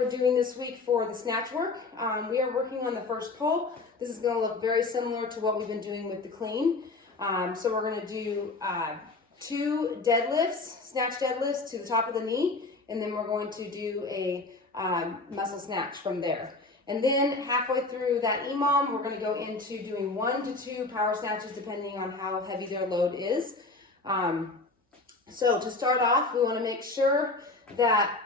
we're doing this week for the snatch work. We are working on the first pull. This is going to look very similar to what we've been doing with the clean. So we're going to do 2 deadlifts, snatch deadlifts to the top of the knee, and then we're going to do a muscle snatch from there. And then halfway through that EMOM, we're going to go into doing 1 to 2 power snatches depending on how heavy their load is. So to start off, we want to make sure that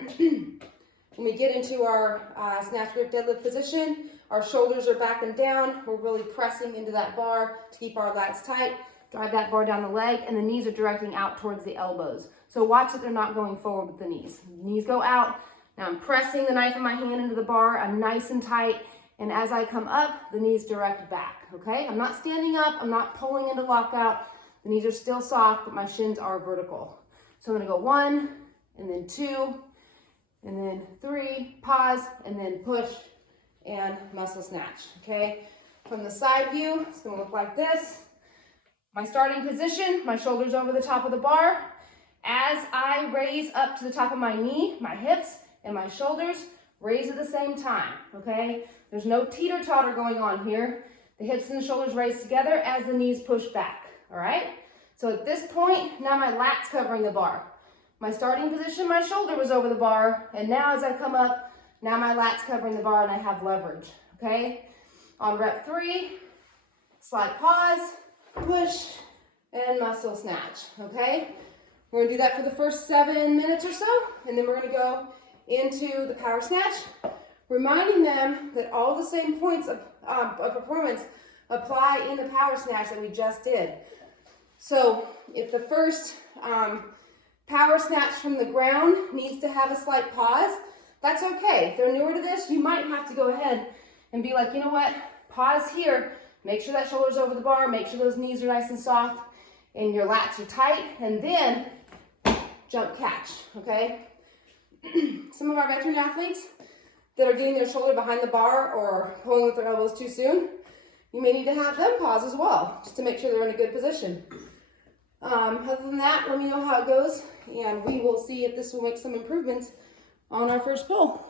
when we get into our snatch grip deadlift position, our shoulders are back and down. We're really pressing into that bar to keep our lats tight. Drive that bar down the leg, and the knees are directing out towards the elbows. So watch that they're not going forward with the knees. Knees go out. Now I'm pressing the knife of my hand into the bar. I'm nice and tight. And as I come up, the knees direct back, okay? I'm not standing up. I'm not pulling into lockout. The knees are still soft, but my shins are vertical. So I'm gonna go 1, and then 2, and then 3, pause, and then push and muscle snatch, okay? From the side view, it's gonna look like this. My starting position, my shoulders over the top of the bar. As I raise up to the top of my knee, my hips and my shoulders raise at the same time, okay? There's no teeter-totter going on here. The hips and the shoulders raise together as the knees push back, all right? So at this point, now my lat's covering the bar. My starting position, my shoulder was over the bar, and now as I come up, now my lat's covering the bar and I have leverage, okay? On rep 3, slight pause, push, and muscle snatch, okay? We're gonna do that for the first 7 minutes or so, and then we're gonna go into the power snatch, reminding them that all the same points of performance apply in the power snatch that we just did. So if the first power snatch from the ground needs to have a slight pause, that's okay. If they're newer to this, you might have to go ahead and be like, you know what, pause here, make sure that shoulder's over the bar, make sure those knees are nice and soft, and your lats are tight, and then jump catch, okay? Some of our veteran athletes that are getting their shoulder behind the bar or pulling with their elbows too soon, you may need to have them pause as well, just to make sure they're in a good position. Other than that, let me know how it goes, and we will see if this will make some improvements on our first pull.